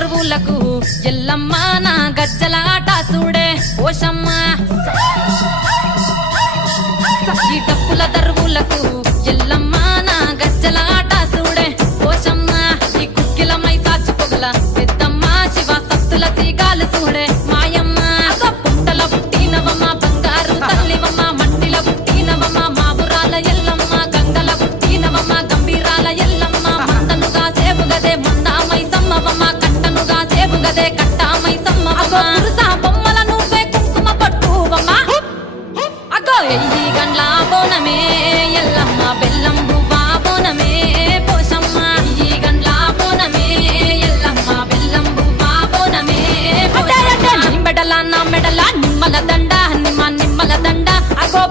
కరువులకు ఎల్లమ్మ నా గజ్జలాట చూడే ఓషమ్మ. ఈ డప్పుల దరువులకు ఎల్లమ్మ నా గజ్జలాట చూడే ఓషమ్మ ఈ కుక్కిల మై సాచి పొగల పెద్దమ్మ శివ సత్తుల తీగాలు చూడే ఎయ్యి గండ్ల బోనమే ఎల్లమ్మ బెల్లం బువ్వా బోనమే పోషమ్మ. ఎయ్యి గండ్ల బోనమే ఎల్లమ్మ బెల్లం బువ్వా బోనమే మెడల నా మెడల నిమ్మల దండ నిమ్మ నిమ్మల దండ. అగో